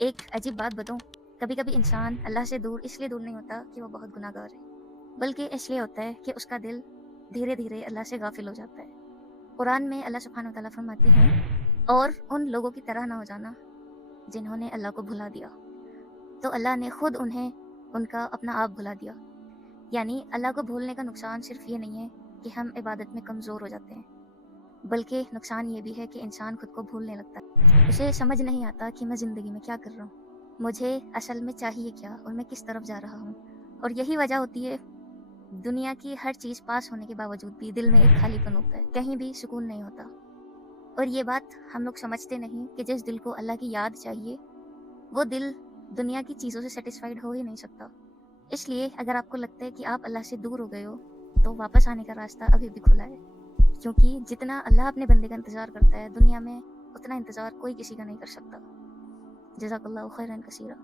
एक अजीब बात बताऊँ, कभी-कभी इंसान अल्लाह से दूर इसलिए दूर नहीं होता कि वो बहुत गुनहगार है, बल्कि इसलिए होता है कि उसका दिल धीरे-धीरे अल्लाह से गाफ़िल हो जाता है। कुरान में अल्लाह सुब्हानहू व तआला फरमाते हैं, और उन लोगों की तरह ना हो जाना, जिन्होंने अल्लाह को भुला दिया। तो अल्लाह ने खुद उन्हें उनका अपना आप भुला दिया। यानी अल्लाह को भूलने का नुकसान सिर्फ़ ये नहीं है कि हम इबादत में कमज़ोर हो जाते हैं, बल्कि नुकसान ये भी है कि इंसान खुद को भूलने लगता है। उसे समझ नहीं आता कि मैं ज़िंदगी में क्या कर रहा हूँ? मुझे असल में चाहिए क्या और मैं किस तरफ जा रहा हूँ? और यही वजह होती है, दुनिया की हर चीज़ पास होने के बावजूद भी दिल में एक खालीपन होता है, कहीं भी सुकून नहीं होता। और ये बात हम लोग समझते नहीं कि जिस दिल को अल्लाह की याद चाहिए, वो दिल दुनिया की चीज़ों से सैटिस्फाइड हो ही नहीं सकता। इसलिए अगर आपको लगता है कि आप अल्लाह से दूर हो गए हो, तो वापस आने का रास्ता अभी भी खुला है। क्योंकि जितना अल्लाह अपने बंदे का इंतज़ार करता है दुनिया में, उतना इंतज़ार कोई किसी का नहीं कर सकता। जज़ाकल्लाहु खैरन कसीरा।